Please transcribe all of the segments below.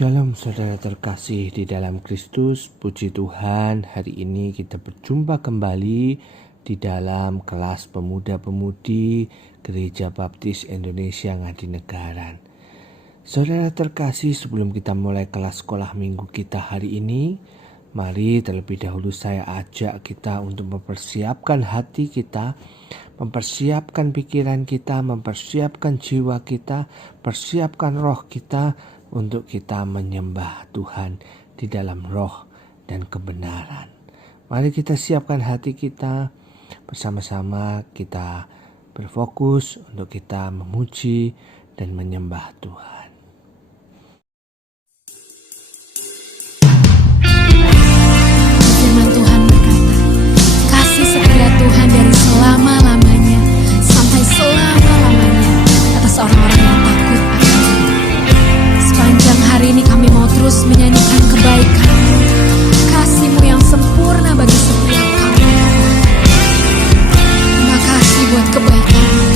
Shalom saudara terkasih di dalam Kristus, puji Tuhan, hari ini kita berjumpa kembali di dalam kelas pemuda-pemudi Gereja Baptis Indonesia Ngadinegara. Saudara terkasih, sebelum kita mulai kelas sekolah minggu kita hari ini, mari terlebih dahulu saya ajak kita untuk mempersiapkan hati kita, mempersiapkan pikiran kita, mempersiapkan jiwa kita, persiapkan roh kita, untuk kita menyembah Tuhan di dalam roh dan kebenaran. Mari kita siapkan hati kita, bersama-sama kita berfokus untuk kita memuji dan menyembah Tuhan. Firman Tuhan berkata, kasih setia Tuhan dari selama-lamanya sampai selama-lamanya atas orang-orang yang takut akan Dia. Sepanjang hari ini kami mau terus menyanyikan kebaikan-Mu, kasih-Mu yang sempurna bagi setiap kami. Terima kasih buat kebaikan-Mu.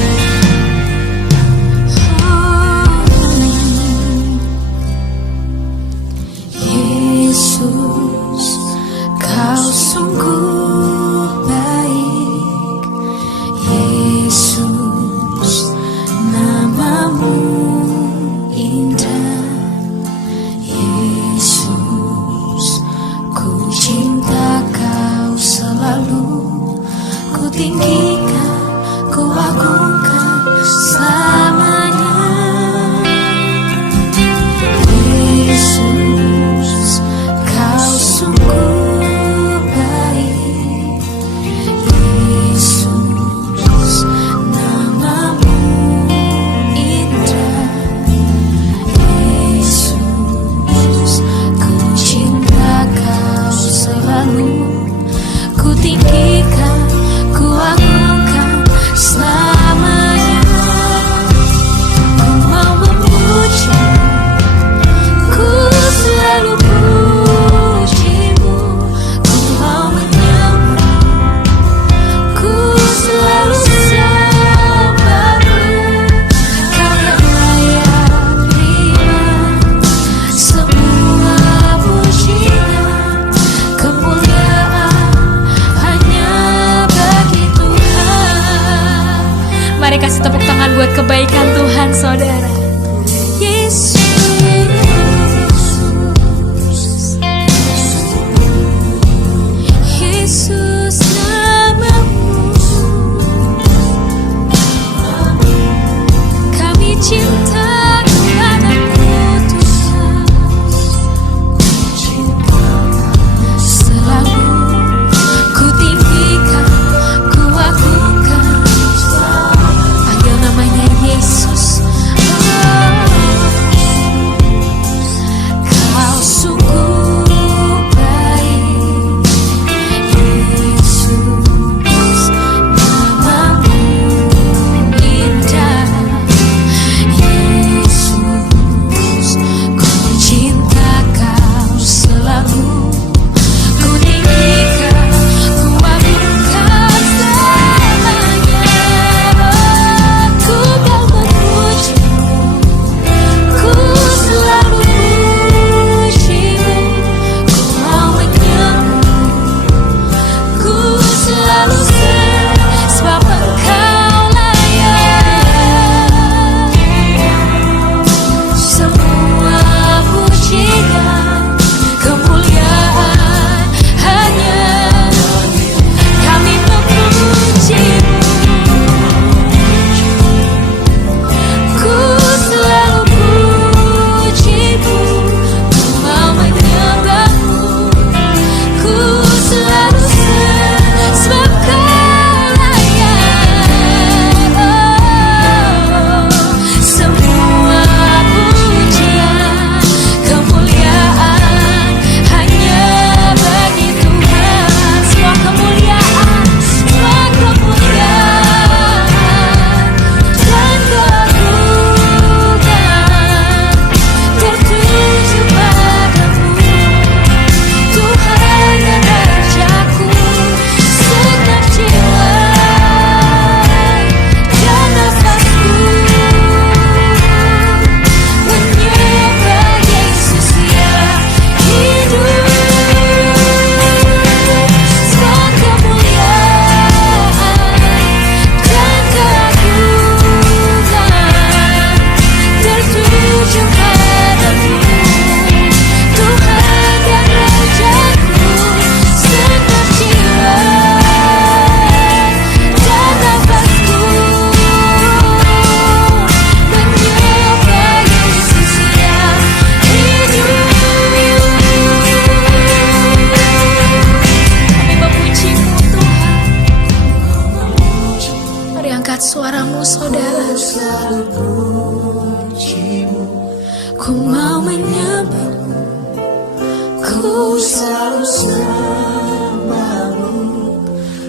Ku selalu sembahmu,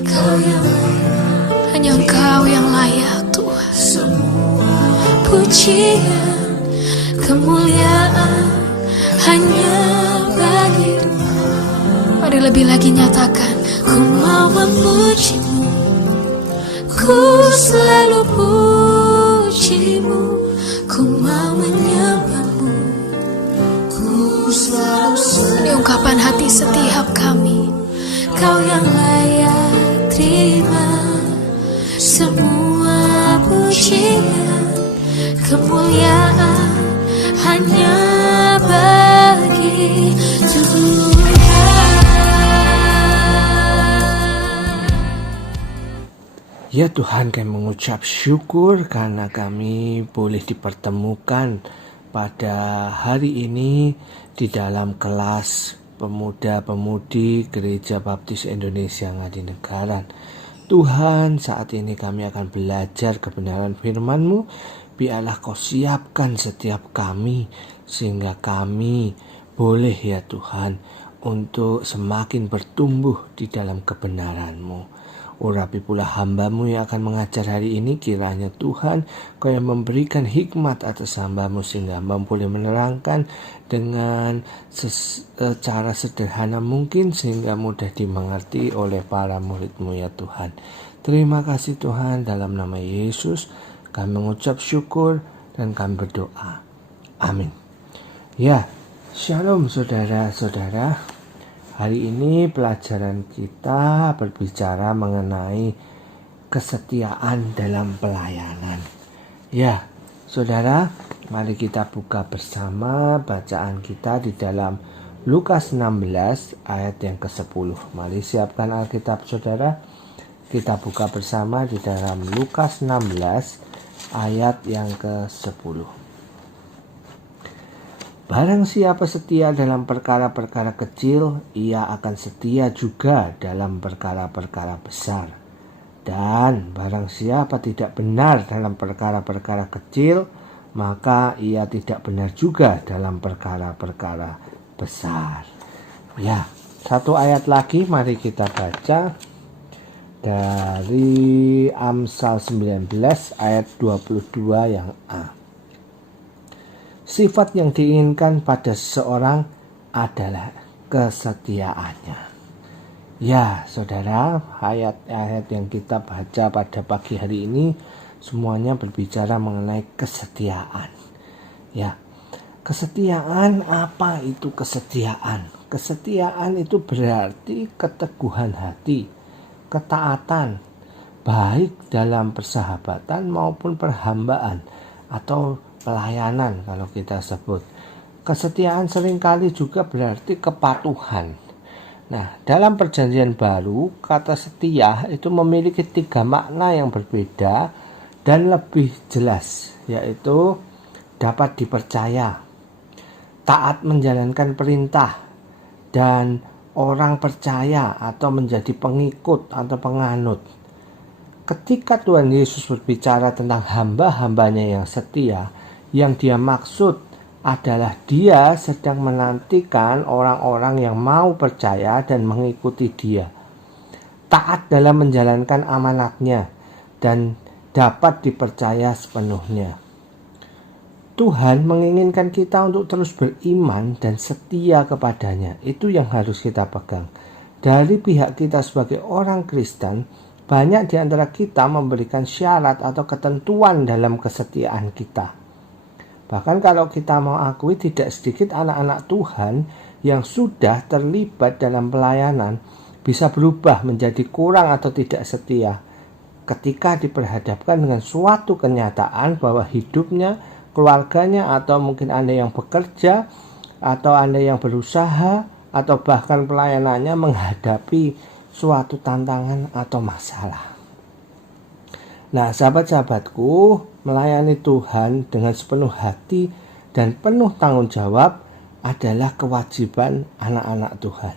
Kau yang layak, hanya Engkau yang layak Tuhan. Semua pujian, kemuliaan hanya bagi Tuhan. Mari lebih lagi nyatakan, ku mau memujimu, ku selalu pujimu, ku mau menyembahmu, ku selalu sembahmu. Ini ungkapan hati setiap kami. Kau yang layak terima semua pujian, kemuliaan hanya bagi Tuhan. Ya Tuhan, kami mengucap syukur karena kami boleh dipertemukan pada hari ini di dalam kelas pemuda-pemudi Gereja Baptis Indonesia Ngadinegara. Tuhan, saat ini kami akan belajar kebenaran firman-Mu. Biarlah Kau siapkan setiap kami, sehingga kami boleh ya Tuhan untuk semakin bertumbuh di dalam kebenaran-Mu. Urapi pula hamba-Mu yang akan mengajar hari ini. Kiranya Tuhan Kau yang memberikan hikmat atas hamba-Mu, sehingga hamba boleh menerangkan dengan secara sederhana mungkin, sehingga mudah dimengerti oleh para murid-Mu ya Tuhan. Terima kasih Tuhan, dalam nama Yesus kami mengucap syukur dan kami berdoa. Amin. Ya, shalom saudara-saudara. Hari ini pelajaran kita berbicara mengenai kesetiaan dalam pelayanan. Ya, saudara, mari kita buka bersama bacaan kita di dalam Lukas 16 ayat yang ke-10. Mari siapkan Alkitab saudara. Kita buka bersama di dalam Lukas 16 ayat yang ke-10. Barang siapa setia dalam perkara-perkara kecil, ia akan setia juga dalam perkara-perkara besar. Dan barang siapa tidak benar dalam perkara-perkara kecil, maka ia tidak benar juga dalam perkara-perkara besar. Ya, satu ayat lagi mari kita baca dari Amsal 19 ayat 22 yang A. Sifat yang diinginkan pada seseorang adalah kesetiaannya. Ya, saudara, ayat-ayat yang kita baca pada pagi hari ini semuanya berbicara mengenai kesetiaan. Ya, kesetiaan, apa itu kesetiaan? Kesetiaan itu berarti keteguhan hati, ketaatan, baik dalam persahabatan maupun perhambaan atau pelayanan kalau kita sebut. Kesetiaan seringkali juga berarti kepatuhan. Nah, dalam perjanjian baru, kata setia itu memiliki 3 makna yang berbeda dan lebih jelas, yaitu dapat dipercaya, taat menjalankan perintah, dan orang percaya atau menjadi pengikut atau penganut. Ketika Tuhan Yesus berbicara tentang hamba-hambanya yang setia, yang dia maksud adalah dia sedang menantikan orang-orang yang mau percaya dan mengikuti dia, taat dalam menjalankan amanatnya, dan dapat dipercaya sepenuhnya. Tuhan menginginkan kita untuk terus beriman dan setia kepadanya. Itu yang harus kita pegang. Dari pihak kita sebagai orang Kristen, banyak di antara kita memberikan syarat atau ketentuan dalam kesetiaan kita. Bahkan kalau kita mau akui, tidak sedikit anak-anak Tuhan yang sudah terlibat dalam pelayanan bisa berubah menjadi kurang atau tidak setia ketika diperhadapkan dengan suatu kenyataan bahwa hidupnya, keluarganya, atau mungkin Anda yang bekerja atau Anda yang berusaha atau bahkan pelayanannya menghadapi suatu tantangan atau masalah. Nah, sahabat-sahabatku, melayani Tuhan dengan sepenuh hati dan penuh tanggung jawab adalah kewajiban anak-anak Tuhan.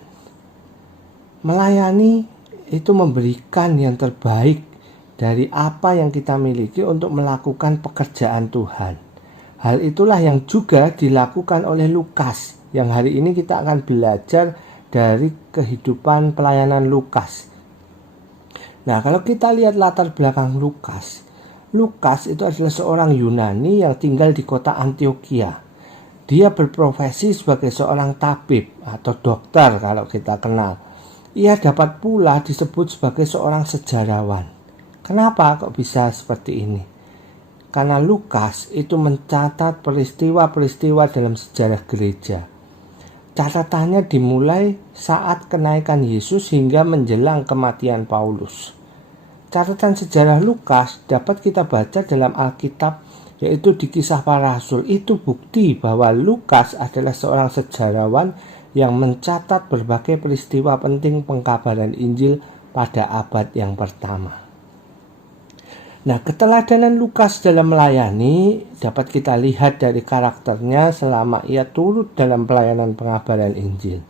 Melayani itu memberikan yang terbaik dari apa yang kita miliki untuk melakukan pekerjaan Tuhan. Hal itulah yang juga dilakukan oleh Lukas, yang hari ini kita akan belajar dari kehidupan pelayanan Lukas. Nah, kalau kita lihat latar belakang Lukas itu adalah seorang Yunani yang tinggal di kota Antioquia. Dia berprofesi sebagai seorang tabib atau dokter kalau kita kenal. Ia dapat pula disebut sebagai seorang sejarawan. Kenapa kok bisa seperti ini? Karena Lukas itu mencatat peristiwa-peristiwa dalam sejarah gereja. Catatannya dimulai saat kenaikan Yesus hingga menjelang kematian Paulus. Catatan sejarah Lukas dapat kita baca dalam Alkitab, yaitu di Kisah Para Rasul. Itu bukti bahwa Lukas adalah seorang sejarawan yang mencatat berbagai peristiwa penting pengkabaran Injil pada abad yang pertama. Nah, keteladanan Lukas dalam melayani dapat kita lihat dari karakternya selama ia turut dalam pelayanan pengabaran Injil.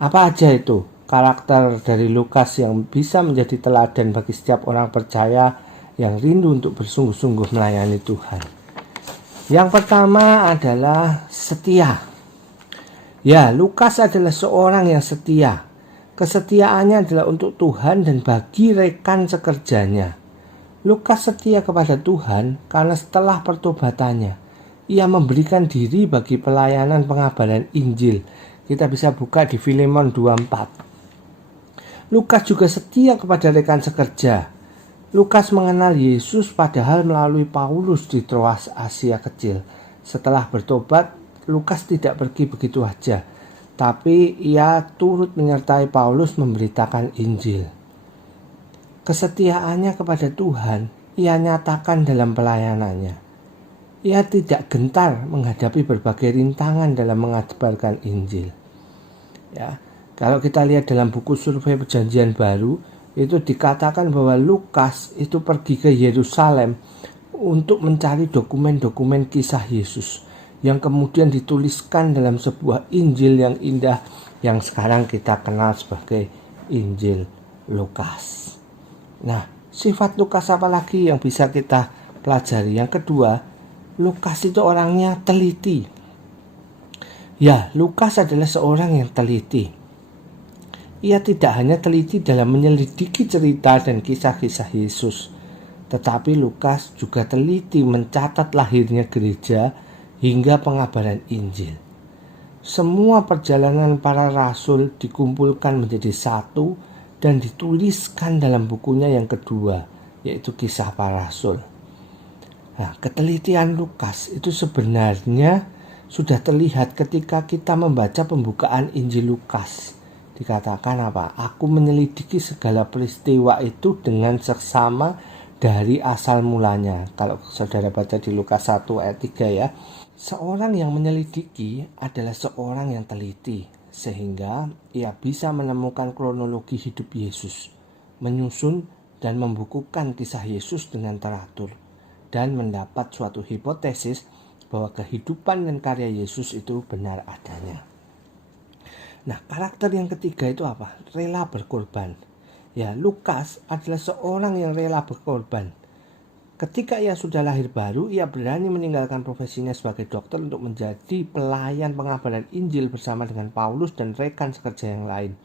Apa aja itu karakter dari Lukas yang bisa menjadi teladan bagi setiap orang percaya yang rindu untuk bersungguh-sungguh melayani Tuhan? Yang pertama adalah setia. Ya, Lukas adalah seorang yang setia. Kesetiaannya adalah untuk Tuhan dan bagi rekan sekerjanya. Lukas setia kepada Tuhan karena setelah pertobatannya, ia memberikan diri bagi pelayanan pengabaran Injil. Kita bisa buka di Filemon 2:4. Lukas juga setia kepada rekan sekerja. Lukas mengenal Yesus padahal melalui Paulus di Troas Asia Kecil. Setelah bertobat, Lukas tidak pergi begitu saja, tapi ia turut menyertai Paulus memberitakan Injil. Kesetiaannya kepada Tuhan ia nyatakan dalam pelayanannya. Ia tidak gentar menghadapi berbagai rintangan dalam mengabarkan Injil. Ya, kalau kita lihat dalam buku survei Perjanjian Baru, itu dikatakan bahwa Lukas itu pergi ke Yerusalem untuk mencari dokumen-dokumen kisah Yesus yang kemudian dituliskan dalam sebuah Injil yang indah yang sekarang kita kenal sebagai Injil Lukas. Nah, sifat Lukas apa lagi yang bisa kita pelajari? Yang kedua, Lukas itu orangnya teliti. Ya, Lukas adalah seorang yang teliti. Ia tidak hanya teliti dalam menyelidiki cerita dan kisah-kisah Yesus, tetapi Lukas juga teliti mencatat lahirnya gereja hingga pengabaran Injil. Semua perjalanan para rasul dikumpulkan menjadi satu dan dituliskan dalam bukunya yang kedua, yaitu Kisah Para Rasul. Nah, ketelitian Lukas itu sebenarnya sudah terlihat ketika kita membaca pembukaan Injil Lukas. Dikatakan apa? Aku menyelidiki segala peristiwa itu dengan seksama dari asal mulanya. Kalau saudara baca di Lukas 1 ayat 3 ya. Seorang yang menyelidiki adalah seorang yang teliti, sehingga ia bisa menemukan kronologi hidup Yesus, menyusun dan membukukan kisah Yesus dengan teratur, dan mendapat suatu hipotesis bahwa kehidupan dan karya Yesus itu benar adanya. Nah, karakter yang ketiga itu apa? Rela berkorban. Ya, Lukas adalah seorang yang rela berkorban. Ketika ia sudah lahir baru, ia berani meninggalkan profesinya sebagai dokter untuk menjadi pelayan pengabaran Injil bersama dengan Paulus dan rekan sekerja yang lain.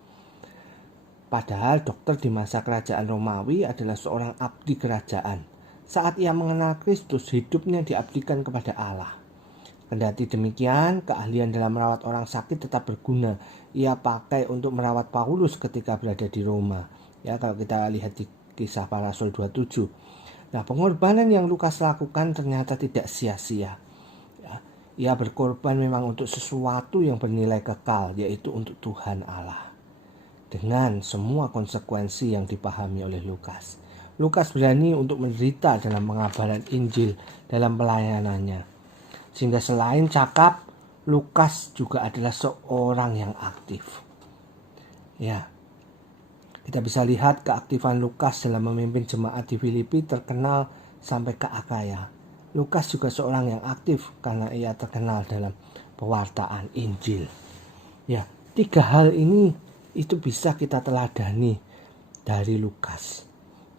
Padahal dokter di masa kerajaan Romawi adalah seorang abdi kerajaan. Saat ia mengenal Kristus, hidupnya diabdikan kepada Allah. Kendati demikian, keahlian dalam merawat orang sakit tetap berguna. Ia pakai untuk merawat Paulus ketika berada di Roma. Ya, kalau kita lihat di Kisah Para Rasul 27. Nah, pengorbanan yang Lukas lakukan ternyata tidak sia-sia. Ya, ia berkorban memang untuk sesuatu yang bernilai kekal, yaitu untuk Tuhan Allah. Dengan semua konsekuensi yang dipahami oleh Lukas. Lukas berani untuk menderita dalam pengabaran Injil dalam pelayanannya. Sehingga selain cakap, Lukas juga adalah seorang yang aktif. Ya, kita bisa lihat keaktifan Lukas dalam memimpin jemaat di Filipi terkenal sampai ke Akaya. Lukas juga seorang yang aktif karena ia terkenal dalam pewartaan Injil. Ya, 3 hal ini itu bisa kita teladani dari Lukas.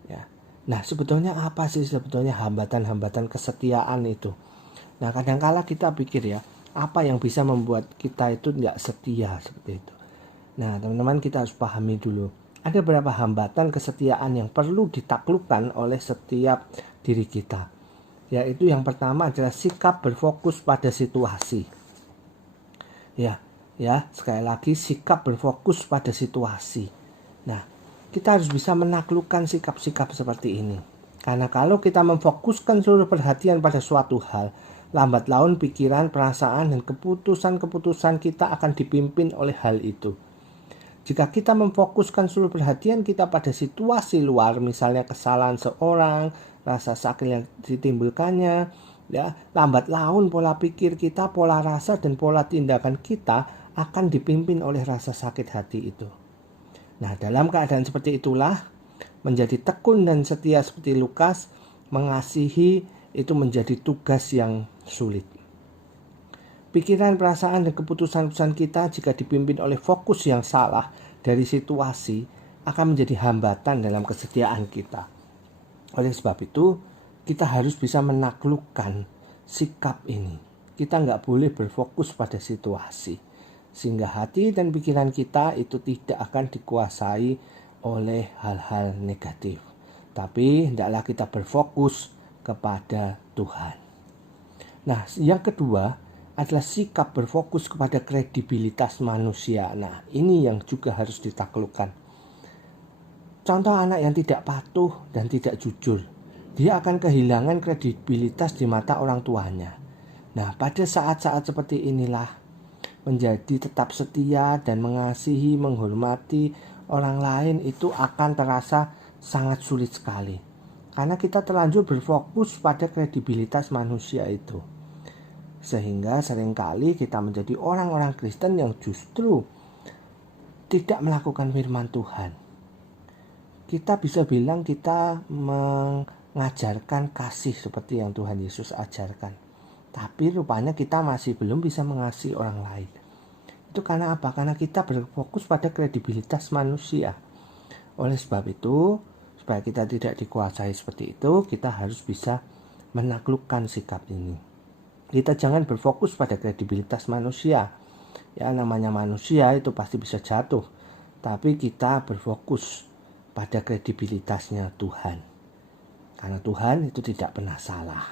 Ya. Nah, sebetulnya apa sih sebetulnya hambatan-hambatan kesetiaan itu? Nah, kadangkala kita pikir ya, apa yang bisa membuat kita itu tidak setia seperti itu. Nah, teman-teman, kita harus pahami dulu. Ada beberapa hambatan kesetiaan yang perlu ditaklukkan oleh setiap diri kita. Yaitu yang pertama adalah sikap berfokus pada situasi. Ya, sekali lagi sikap berfokus pada situasi. Nah, kita harus bisa menaklukkan sikap-sikap seperti ini. Karena kalau kita memfokuskan seluruh perhatian pada suatu hal, lambat laun pikiran, perasaan, dan keputusan-keputusan kita akan dipimpin oleh hal itu. Jika kita memfokuskan seluruh perhatian kita pada situasi luar, misalnya kesalahan seorang, rasa sakit yang ditimbulkannya, ya, lambat laun pola pikir kita, pola rasa, dan pola tindakan kita akan dipimpin oleh rasa sakit hati itu. Nah, dalam keadaan seperti itulah, menjadi tekun dan setia seperti Lukas, mengasihi itu menjadi tugas yang sulit. Pikiran, perasaan, dan keputusan-keputusan kita jika dipimpin oleh fokus yang salah dari situasi akan menjadi hambatan dalam kesetiaan kita. Oleh sebab itu, kita harus bisa menaklukkan sikap ini. Kita nggak boleh berfokus pada situasi, sehingga hati dan pikiran kita itu tidak akan dikuasai oleh hal-hal negatif. Tapi hendaklah kita berfokus kepada Tuhan. Nah, yang kedua adalah sikap berfokus kepada kredibilitas manusia. Nah, ini yang juga harus ditaklukkan. Contoh anak yang tidak patuh dan tidak jujur. Dia akan kehilangan kredibilitas di mata orang tuanya. Nah, pada saat-saat seperti inilah menjadi tetap setia dan mengasihi, menghormati orang lain itu akan terasa sangat sulit sekali. Karena kita terlanjur berfokus pada kredibilitas manusia itu. Sehingga seringkali kita menjadi orang-orang Kristen yang justru tidak melakukan firman Tuhan. Kita bisa bilang kita mengajarkan kasih seperti yang Tuhan Yesus ajarkan. Tapi rupanya kita masih belum bisa mengasihi orang lain. Itu karena apa? Karena kita berfokus pada kredibilitas manusia. Oleh sebab itu, supaya kita tidak dikuasai seperti itu, kita harus bisa menaklukkan sikap ini. Kita jangan berfokus pada kredibilitas manusia. Ya, namanya manusia itu pasti bisa jatuh. Tapi kita berfokus pada kredibilitasnya Tuhan. Karena Tuhan itu tidak pernah salah.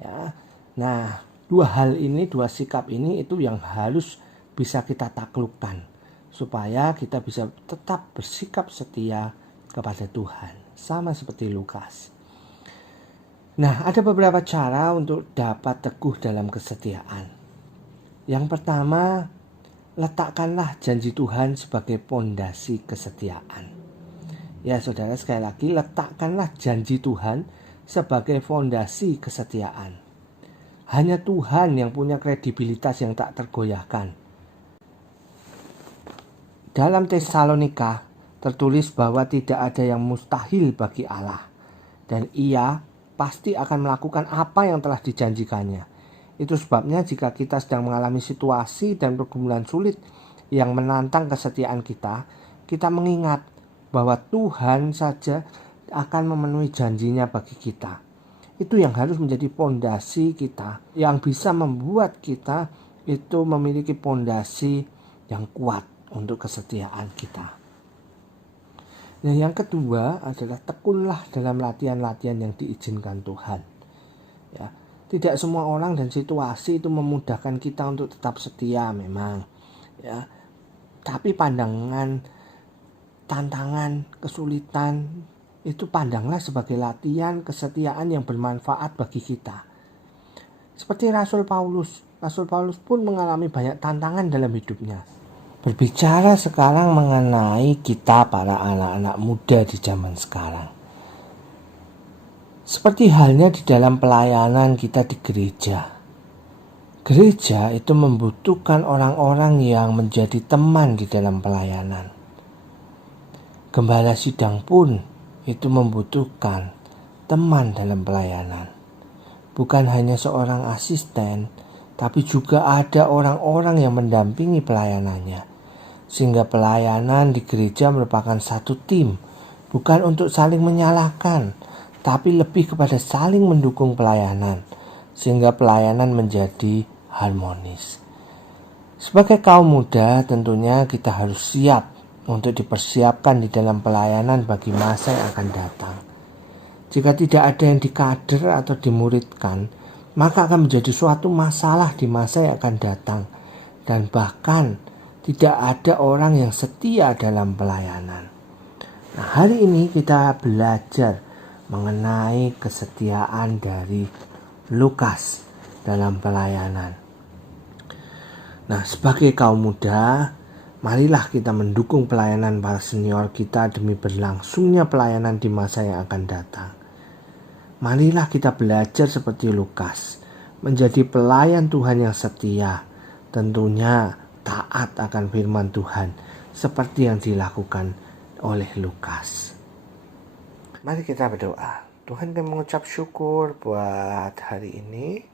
Ya. Nah, dua hal ini, dua sikap ini itu yang harus bisa kita taklukkan. Supaya kita bisa tetap bersikap setia kepada Tuhan. Sama seperti Lukas. Nah, ada beberapa cara untuk dapat teguh dalam kesetiaan. Yang pertama, letakkanlah janji Tuhan sebagai pondasi kesetiaan. Ya, saudara, sekali lagi, letakkanlah janji Tuhan sebagai fondasi kesetiaan. Hanya Tuhan yang punya kredibilitas yang tak tergoyahkan. Dalam Tesalonika tertulis bahwa tidak ada yang mustahil bagi Allah. Dan Ia pasti akan melakukan apa yang telah dijanjikannya. Itu sebabnya jika kita sedang mengalami situasi dan pergumulan sulit yang menantang kesetiaan kita, kita mengingat bahwa Tuhan saja akan memenuhi janjinya bagi kita. Itu yang harus menjadi pondasi kita, yang bisa membuat kita itu memiliki pondasi yang kuat untuk kesetiaan kita. Nah, yang kedua adalah tekunlah dalam latihan-latihan yang diizinkan Tuhan. Ya, tidak semua orang dan situasi itu memudahkan kita untuk tetap setia memang. Ya, tapi pandangan, tantangan, kesulitan itu pandanglah sebagai latihan kesetiaan yang bermanfaat bagi kita. Seperti Rasul Paulus pun mengalami banyak tantangan dalam hidupnya. Berbicara sekarang mengenai kita para anak-anak muda di zaman sekarang. Seperti halnya di dalam pelayanan kita di gereja. Gereja itu membutuhkan orang-orang yang menjadi teman di dalam pelayanan. Gembala sidang pun itu membutuhkan teman dalam pelayanan. Bukan hanya seorang asisten, tapi juga ada orang-orang yang mendampingi pelayanannya. Sehingga pelayanan di gereja merupakan satu tim, bukan untuk saling menyalahkan, tapi lebih kepada saling mendukung pelayanan. sehingga pelayanan menjadi harmonis. Sebagai kaum muda, tentunya kita harus siap untuk dipersiapkan di dalam pelayanan bagi masa yang akan datang. Jika tidak ada yang dikader atau dimuridkan, maka akan menjadi suatu masalah di masa yang akan datang. Dan bahkan tidak ada orang yang setia dalam pelayanan. Nah, hari ini kita belajar mengenai kesetiaan dari Lukas dalam pelayanan. Nah, sebagai kaum muda, marilah kita mendukung pelayanan para senior kita demi berlangsungnya pelayanan di masa yang akan datang. Marilah kita belajar seperti Lukas, menjadi pelayan Tuhan yang setia, tentunya taat akan firman Tuhan, seperti yang dilakukan oleh Lukas. Mari kita berdoa. Tuhan, kami mengucap syukur buat hari ini.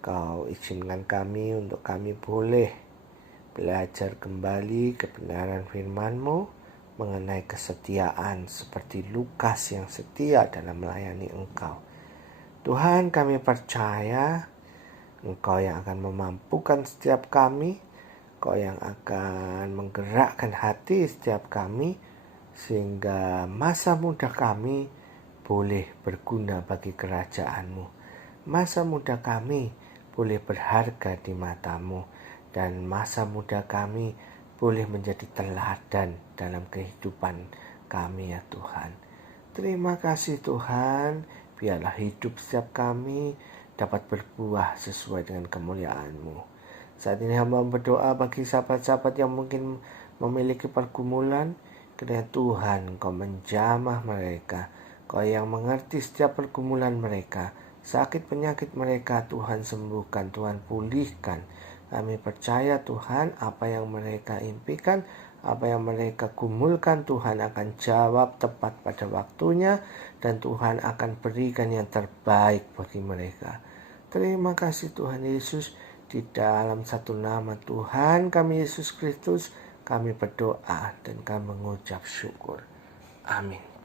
Kau izinkan kami untuk kami boleh belajar kembali kebenaran firman-Mu mengenai kesetiaan seperti Lukas yang setia dalam melayani Engkau. Tuhan, kami percaya Engkau yang akan memampukan setiap kami, Engkau yang akan menggerakkan hati setiap kami, sehingga masa muda kami boleh berguna bagi kerajaan-Mu. Masa muda kami boleh berharga di mata-Mu, dan masa muda kami boleh menjadi teladan dalam kehidupan kami ya Tuhan. Terima kasih Tuhan, biarlah hidup setiap kami dapat berbuah sesuai dengan kemuliaan-Mu. Saat ini hamba berdoa bagi sahabat-sahabat yang mungkin memiliki pergumulan, kiranya Tuhan Kau menjamah mereka, Kau yang mengerti setiap pergumulan mereka. Sakit penyakit mereka Tuhan sembuhkan, Tuhan pulihkan. Kami percaya Tuhan, apa yang mereka impikan, apa yang mereka gumulkan, Tuhan akan jawab tepat pada waktunya, dan Tuhan akan berikan yang terbaik bagi mereka. Terima kasih Tuhan Yesus, di dalam satu nama Tuhan kami Yesus Kristus, kami berdoa dan kami mengucap syukur. Amin.